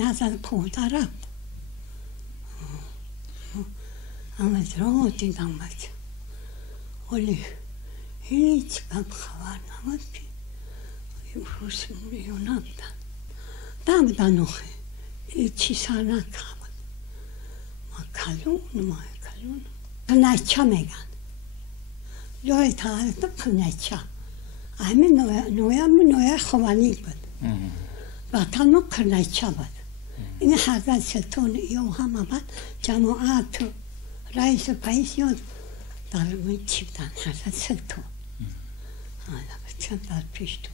حضرت پدرم آمد را دیدم بچه ولی هیچ من خبر نمید که روز میونم نبودن آخه چی سر نکرد ما کلون نچه میگن جای تعریف نچه همین نویه خوانی بود وطن ما کرنچه بود این حضرت سلطان یا همه بود جماعت رئیس پاییس یاد در من چی بودن حضرت سلطان چند در پیش تو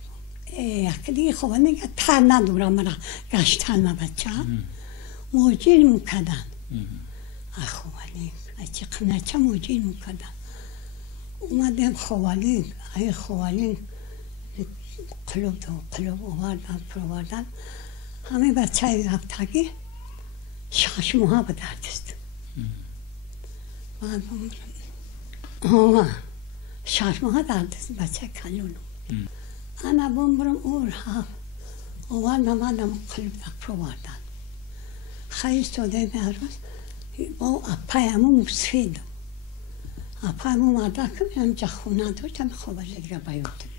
یکی دیگه خوبه نگه تر ندورم مرا گشتن ما بچه موجیر میکدن خوبه نگه قنچه موجیر میکدن اومدم خوالین ای خوالین قلوب آوردن همه بچه رفتگی شش ماه به درد است بعد شش ماه درد است بچه کلونو انا بمرم اور آوردم قلوب آوردن خیلی ساده بیاروز با اپایمو مسفیدم اپایمو مادر کم جا خونه داشتم خوبه دیگه بیاد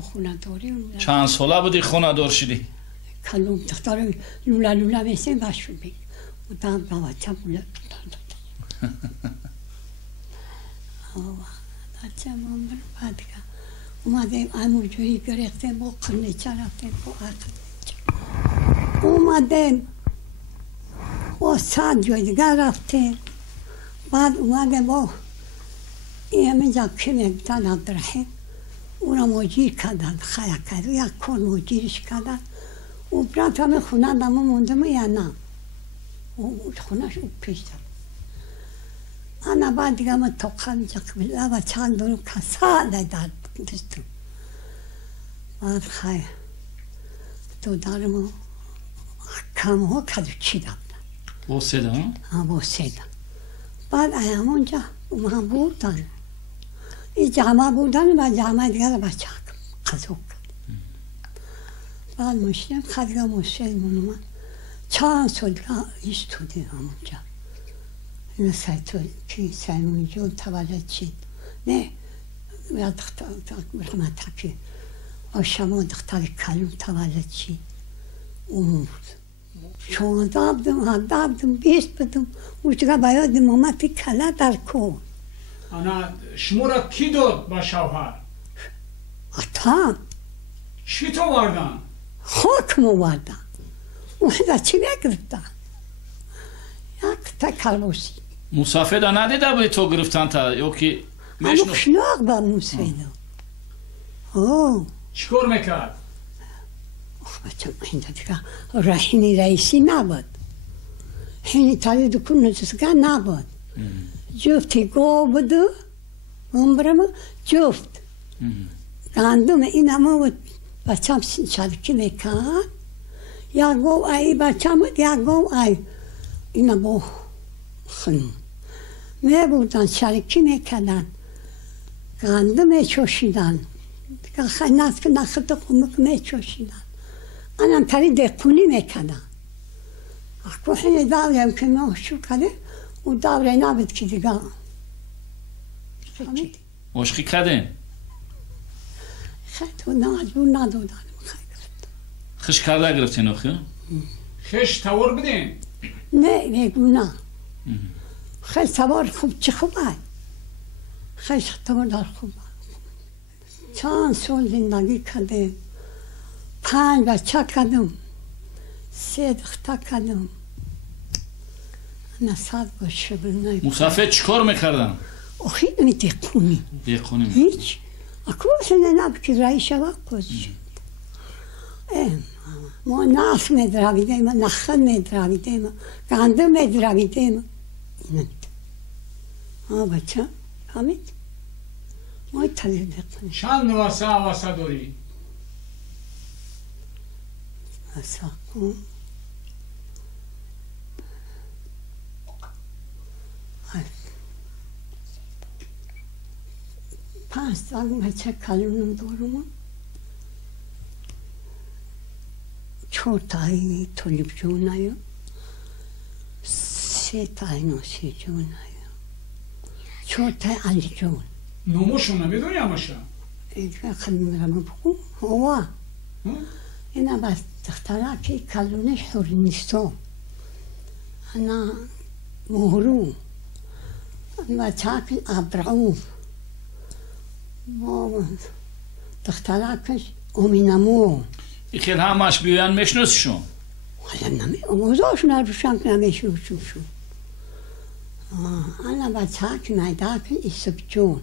خونه داری چند ساله بودی خونه دار شدی؟ کلوم دختر لولا میسیم باشو بی و دام بچه بوله بچه من برو بعد که اومدیم اموجوری گرفتیم با قرنچه رفتیم با عقل اومدیم با صد جای دیگر رفتیم بعد اومدیم با این همین جا که میگتن عبدالرحیم اونا موجیر کردن خیلی کرد یک کار موجیرش کردن و برات همه خونه دمو موندم یا نه خونهش او پیش دارم انا بعد دیگه من توقع میجا قبله و چند دونو کسا در دستم بعد خیلی تو دارم کم ها کدو چیدم بوسیدن؟ بوسیدن بعد همونجا من بودن این جامعه بودن و جامعه دیگر بچه قضا کرد بعد مشتیم خیلی مشتیم من چند سال دیگه ایستودی همونجا این سیمون جون تولد چید نه رحمت که آشما دختر کلون تولد چید اون بود چون دابدم بیست بدم اوچگاه باید مامتی کلا در کن انا شما را کی داد با شوهر؟ اتام چی تو واردن؟ حکم واردن اون چی نگرفتن یک تکلوسی مسافر ندیده بودی تو گرفتن تا یا که همون شناق با موسیده چی کار میکرد؟ بچه این دیگه رحینی رئیسی نبود حینی تایی دکون نجسگاه نبود جفتی گو بودو عمرم جفت گندم این همه بود بچه هم شرکی میکرد یا گو ای بچه هم بود یا گو ای این با خنم می بودن شرکی میکردن گندم میچوشیدن نصف نخط خمک میچوشیدن انم تری دقونی میکردن اکو حین دوری هم که محشو کرده و دوره نبود که دیگه عشقی کردین؟ خیلی مجبور ندادن خش کرده گرفتین آخه؟ خش تور بدین؟ نه نگونه خیلی سوار خوب چه خوبه خیلی سوار در خوبه چند سال زندگی کرده 5 بچه کردم 3 دختر کردم نصد باشه بنای مسافر چیکار میکردن؟ آخی نمی دیقونی هیچ اکو سنه نب که رای شوق کشید ما ناف میدراویدیم نخل میدراویدیم گندم میدراویدیم بچه همید ما تلیل دیقونی چند واسه داری؟ واسه کن 5 سال بچه کلونم دارم 4 4 تایی طالب جونایو 3 تایی ناصر جونایو 4 تایی علی جون نوموشون نمیدونی همشا اینجا خدمرم بگو هوا اینا بس دختره که کلونش حوری نیستم انا مهرو و چاکن ابرعوف و دختره کش امینمو خیلی همش بیان میشناسشون حالا اوضاعشون روشن که نمیشناسشون انا بچه که میده که ایسب جون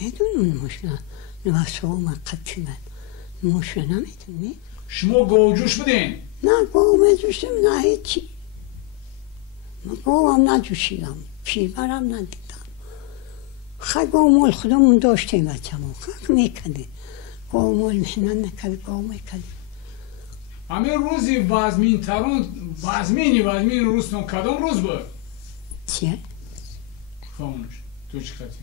میدون اون مشنه نواسه اومد قطعیمت مشنه نمیدونی شما گوجوش بدین نه گوه جوشم نه هیچی گوه هم نجوشیدم پیبرم ندیدم خیلی گوه مول خودمون داشتیم بچه ما خیلی میکدیم گوه مول محنن نکد گوه میکدیم همه روزی وزمین ترون وزمین روزتون کدام روز بود؟ چیه؟ خاموش تو چی خطی؟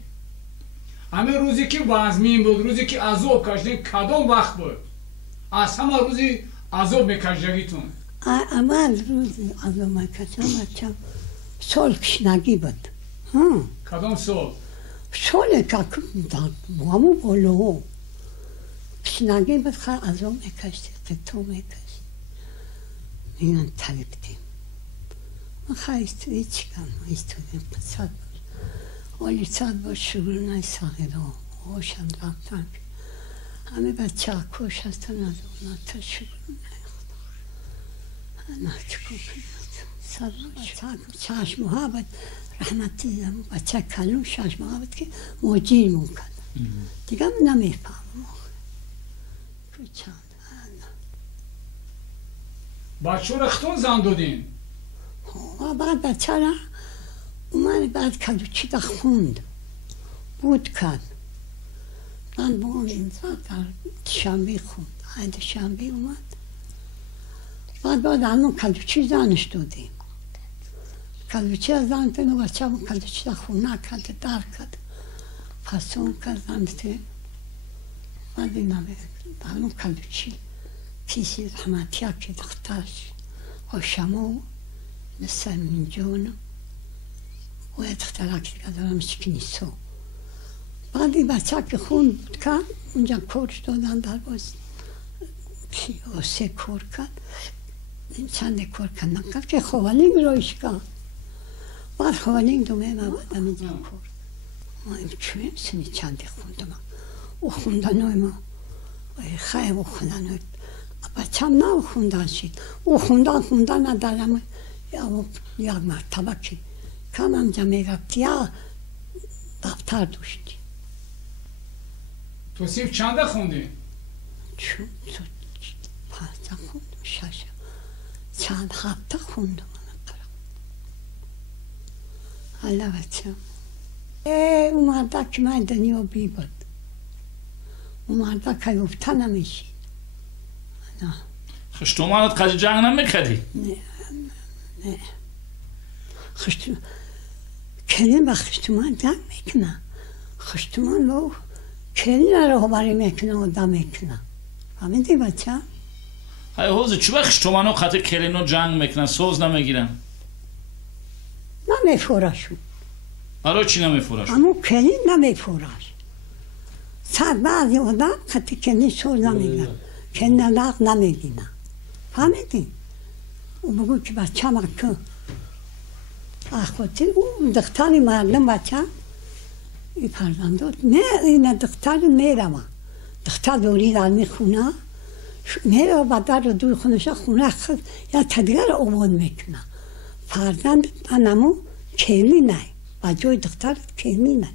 همه روزی که وزمین بود روزی که عذاب کشدین کدام وقت بود؟ از همه روزی عذاب میکشدگیتون اول روزی عذاب میکشم بچم سال کشنگی بود کدام سال؟ سال که همون بالو کشنگی بود خیلی عذاب میکشتی قطع میکشتی اینان تلبدیم من خیلی استودی چکم استودیم قصد بود ولی صد بود شغل نای ساقیده هاشم رفتن همه بچه ها کش هستن از اونا تا شغل نای خدا نه چکو کنید صد بود چشم ها بود رحمتی زمون بچه کلون چشم ها بود که موجیر ممکن دیگه من نمیفهمم که چند بچه رو اختون زن دادین و بعد بچه را اومد بعد کدو چی دا خوند بود کد من با اینجا در شنبه خوند عید شنبه اومد بعد همون کدو چی زنش دادیم کدو چی از زن دادیم و بچه همون کدو چی دا خونه کد در کد پس اون کد زن دادیم بعد این همون کدو چی کسی رحمتی ها که دخترش و شما مثل من جون و دختر ها که دارم شکنیسو بعد این بچه که خون بود کن اونجا کورش دادن در باز 3 کور کرد این چند کور کن نکرد که خوالینگ رویش کن بعد خوالینگ دومه ما بودم اینجا کور ما این چویم سنی چند خوندم او خوندن های ما خیلی او خوندن های بچه هم نه خوندن شید او خوندن ندارم یک مرتبه که کم هم جمعی رفتی یا دفتر داشتی توصیف چنده خوندی؟ چون 5 خوندم 6 چند هفته خوندم حالا بچه اون مرده که من دنیا بی بود اون مرده که گفته نمیشید نه خشتومانت قضی جنگ نمیکردی؟ نه خشتومان کلی با خشتومان جنگ میکنه خشتومان با کلی راهبری میکنه و دم میکنه فهمیدی بچه؟ های حوزه چوبه خشتومانو خطر کلینو جنگ میکنن سوز نمیگیرن؟ نمیفورشون برای چی نمیفورشون؟ همون کلی نمیفورش صد بعضی آدم خطر کلی سوز نمیگیرن کلی نلق نمیگیرن فهمیدی؟ او بگو که بچه من که اخواتی او دختری مردم بچه این فرزندات نه این دختر میرم دختر دوری در میخونه میره و در رو دوی خونش خونه خود یا تدیگر آباد میکنه فرزند انمو کلی نه و جای دختر کلی نه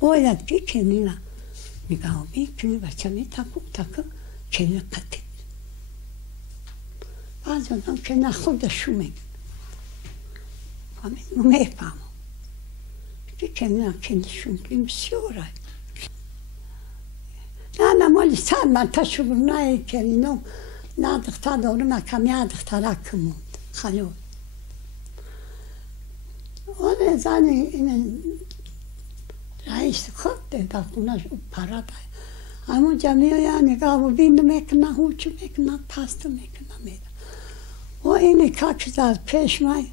باید که کلی نه نگاه میکنی بچه تکو کلی قطعی بعض آدم که نه خودشو میگن میفهمم که نه کلیشون بسیاره نه مالی 100 مرتبه شغل نه کلینو نه دختر دارم کمی دختره که موند خیال آره زن این رئیس خود در خونش پرده همونجا میآیم نگاه و بینده میکنه هوچو میکنه پستو میکنه میره و اینی که در پیش مای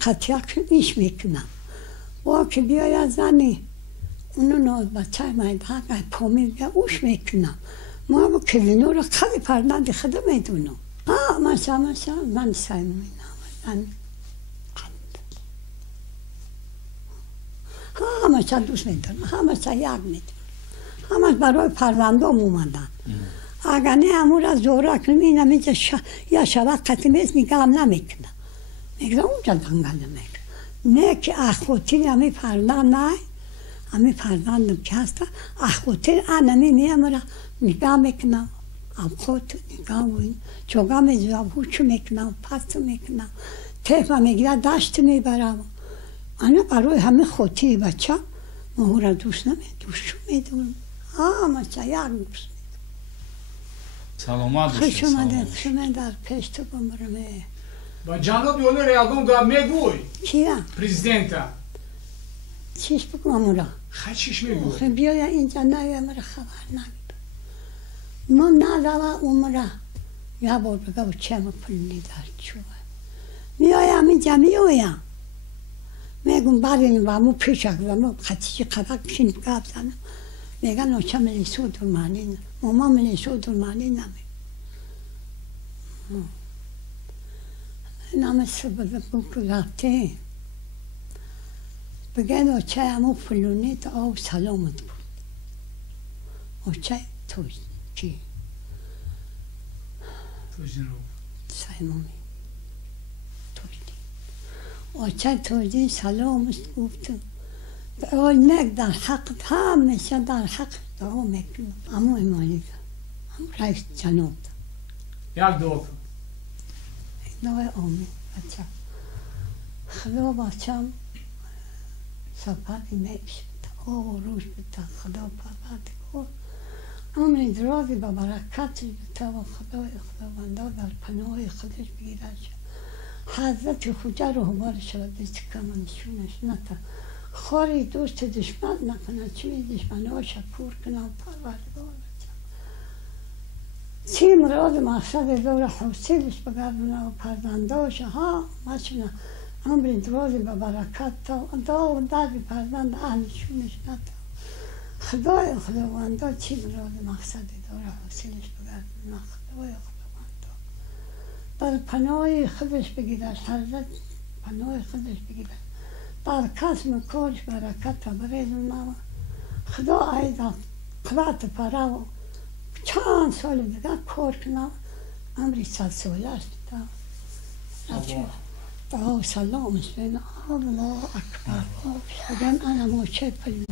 قطیاک ایش میکنم و که بیاید زنی اونو نو بچه مای دقیقه پامیر بیا اوش میکنم ما با کلینو رو خیلی پردند خدا میدونم ماشا من سعی میکنم همه چه دوست میدونم همه چه یک میدونم همه برای پروندام اومدن اگر نه همون را زورا کنم این همیشه یا شبک قطعی میز میگم نمیکنم میگم اونجا دنگل نمیکنم نه که اخوتی همی پروند نه همی پروندم که هسته اخوتی همی میم را نگاه میکنم اخوت نگاه و این چوگاه میزوام هوچو میکنم پستو میکنم تیفا میگیره دشت میبرم انا برای همه خوتی بچه ما را دوست دوستشو میدونم مچه یک دوست سلامت باشه خوش اومده خوش اومده در پیش تو بمرمه و جناب یولی ریاگون گاه میگوی کیا؟ پریزیدنتا چیش بگم امورا خیلی چیش میگوی خیلی بیایا اینجا نه امورا خبر نمید ما ندارم امورا یا بار بگو چه ما پلی در چوه میایم اینجا میایم میگم برین و مو پیشک و مو خطیجی قدک کشین بگاب زنم میگن نوچه ملیسو درمانی نه ماما ملیسو درمانی نمی نامه سبب بکو رفته بگه نوچه همو فلونی تا آو سلامت بود نوچه توی کی؟ سیمومی نوچه توی سلامت گفتم اول نک در حق همیشه در حق دعا میکنم امو امالی هم رئیس جنوب یک دو دعای آمین بچه خدا بچم سفری میشه تا آه روش بتا خدا پرورد کن عمر درازی با برکتی بتا و خداوندا در پناه خودش بگیرد حضرت خوجه رو همار شود بیست کمانشونش نتا خوری دوست دشمن نکنه چی دشمن ها شکور کنه پروردگار بچم چی مراد مقصد دور حوصیلش بگردونه و پرزنداش ها مچنه عمر درازی به برکت تا دا و درد پرزند اهلشونش نتا خداوندا چی مراد مقصد دور حوصیلش بگردونه خداوندا در پناه خودش بگیرد حضرت پناه خودش بگیرد در کسم کارش برکت برای نما خدا ایدا قوت پره و چند سال دیگر کار کنم عمری 100 ساله است تا سلامش بین الله اکبر بگم انا موچه پلی